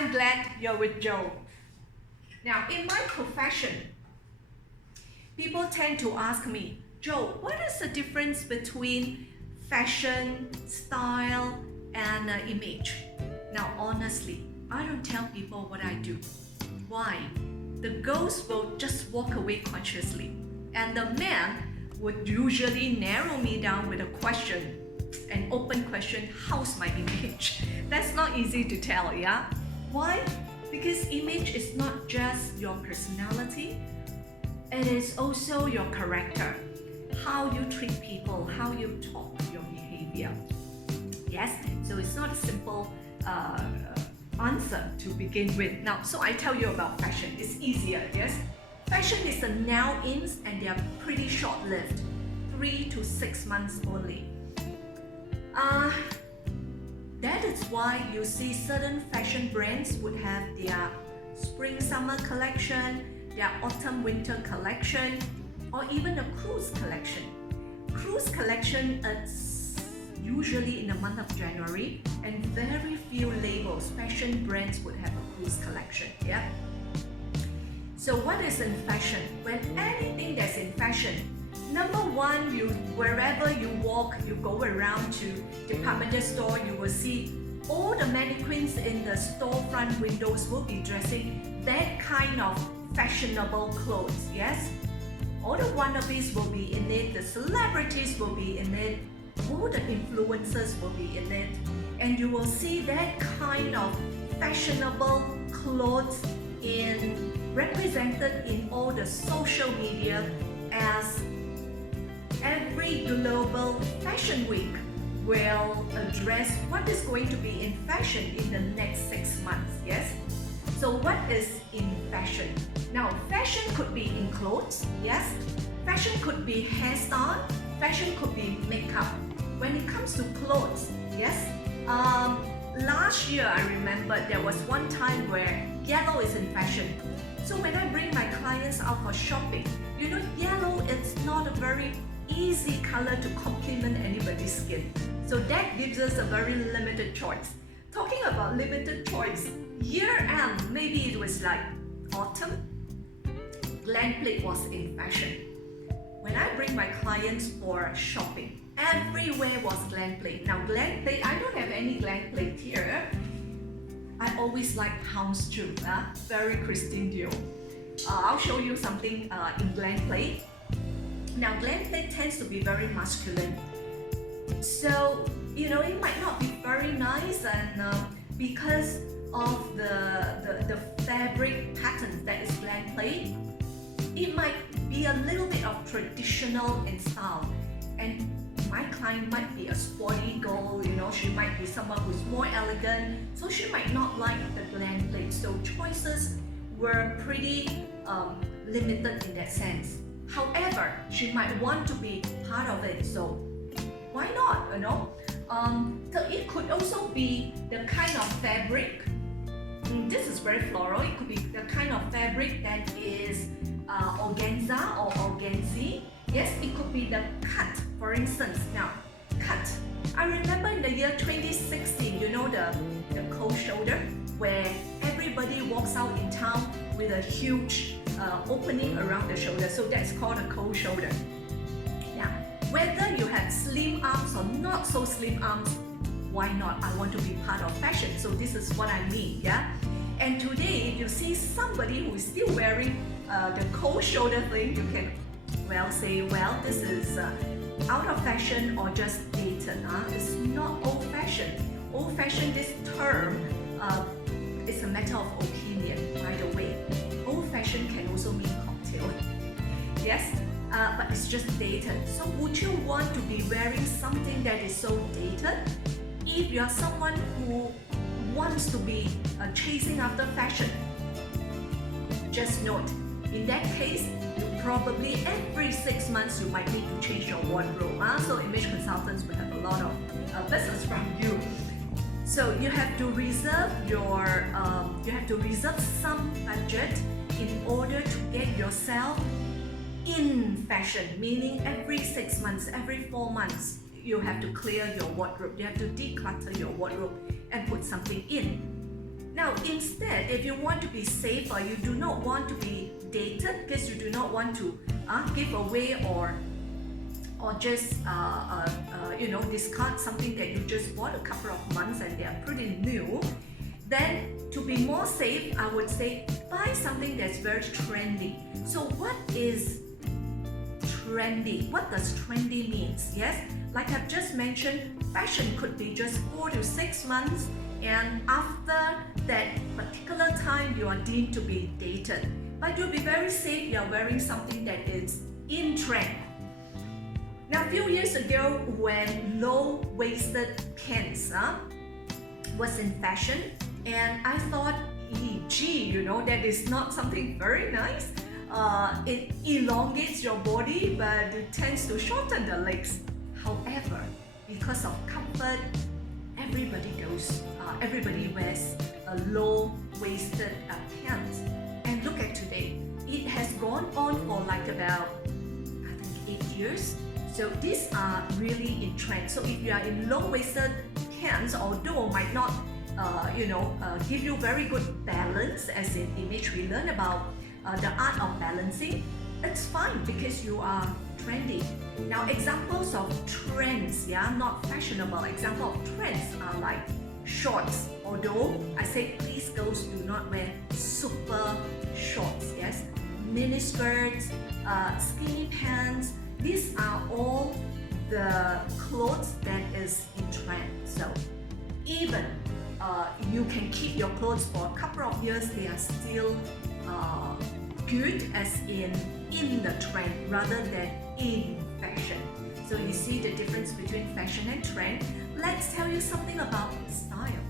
I'm glad you're with Joe. Now, in my profession, people tend to ask me, Joe, what is the difference between fashion, style, and image? Now, honestly, I don't tell people what I do. Why? The girls will just walk away consciously, and the man would usually narrow me down with a question, an open question, how's my image? That's not easy to tell, yeah? Why? Because image is not just your personality, it is also your character, how you treat people, how you talk, your behavior. Yes, so it's not a simple answer to begin with. Now, so I tell you about fashion. It's easier, yes? Fashion is a now ins and they are pretty short-lived, 3 to 6 months only. That is why you see certain fashion brands would have their spring-summer collection, their autumn-winter collection, or even a cruise collection. Cruise collection is usually in the month of January, and very few labels, fashion brands would have a cruise collection, yeah? So what is in fashion? When anything that's in fashion, number one, wherever you walk, you go around to department store, you will see all the mannequins in the storefront windows will be dressing that kind of fashionable clothes, yes? All the wannabes will be in it, the celebrities will be in it, all the influencers will be in it, and you will see that kind of fashionable clothes represented in all the social media as every global fashion week will address what is going to be in fashion in the next 6 months, yes? So what is in fashion? Now, fashion could be in clothes, yes? Fashion could be hairstyle, fashion could be makeup. When it comes to clothes, yes? Last year, I remember there was one time where yellow is in fashion. So when I bring my clients out for shopping, you know, yellow is not a very easy color to complement anybody's skin. So that gives us a very limited choice. Talking about limited choice, year-end, maybe it was like autumn, glam plate was in fashion. When I bring my clients for shopping, everywhere was glam plate. Now glam plate, I don't have any glam plate here. I always like houndstooth, very Christine Dior. I'll show you something in glam plate. Now glam plate tends to be very masculine. So, you know, it might not be very nice, and because of the fabric patterns that is glam plate, it might be a little bit of traditional in style. And my client might be a sporty girl, you know, she might be someone who's more elegant, so she might not like the glam plate. So choices were pretty limited in that sense. However, she might want to be part of it, so why not, you know? So it could also be the kind of fabric. This is very floral. It could be the kind of fabric that is organza or organzy. Yes, it could be the cut, for instance. Now, cut. I remember in the year 2016, you know, the cold shoulder, where everybody walks out in town with a huge opening around the shoulder. So that's called a cold shoulder. Now, whether you have slim arms or not so slim arms, why not? I want to be part of fashion. So this is what I mean, yeah? And today, if you see somebody who is still wearing the cold shoulder thing, you can well say, well, this is out of fashion or just dated. It's not old fashioned. Old fashioned, this term is a matter of opinion, by the way. Old fashioned can also mean cocktail. Yes, but it's just dated. So would you want to be wearing something that is so dated? If you're someone who wants to be chasing after fashion, just note, in that case, you probably every 6 months you might need to change your wardrobe. So image consultants will have a lot of business from you. So you have to reserve some budget in order to get yourself in fashion, meaning every 6 months, every 4 months, you have to clear your wardrobe. You have to declutter your wardrobe and put something in. Now, instead, if you want to be safer, you do not want to be dated because you do not want to give away or just discard something that you just bought a couple of months and they are pretty new. Then to be more safe, I would say buy something that's very trendy. So what is trendy? What does trendy means? Yes, like I've just mentioned, fashion could be just 4 to 6 months, and after that particular time you are deemed to be dated. But you'll be very safe, you're wearing something that is in trend. Now, a few years ago, when low-waisted pants was in fashion, and I thought, gee, that is not something very nice. It elongates your body, but it tends to shorten the legs. However, because of comfort, everybody wears a low-waisted pants. And look at today, it has gone on for like about, I think, 8 years. So these are really in trend. So if you are in low-waisted pants, although might not give you very good balance, as in image we learn about the art of balancing, it's fine because you are trendy. Now, examples of trends, not fashionable, example of trends are like shorts. Although I say please girls do not wear super shorts, yes, mini skirts, skinny pants. These are all the clothes that is in trend. So even you can keep your clothes for a couple of years, they are still good, as in the trend rather than in fashion. So you see the difference between fashion and trend. Let's tell you something about style.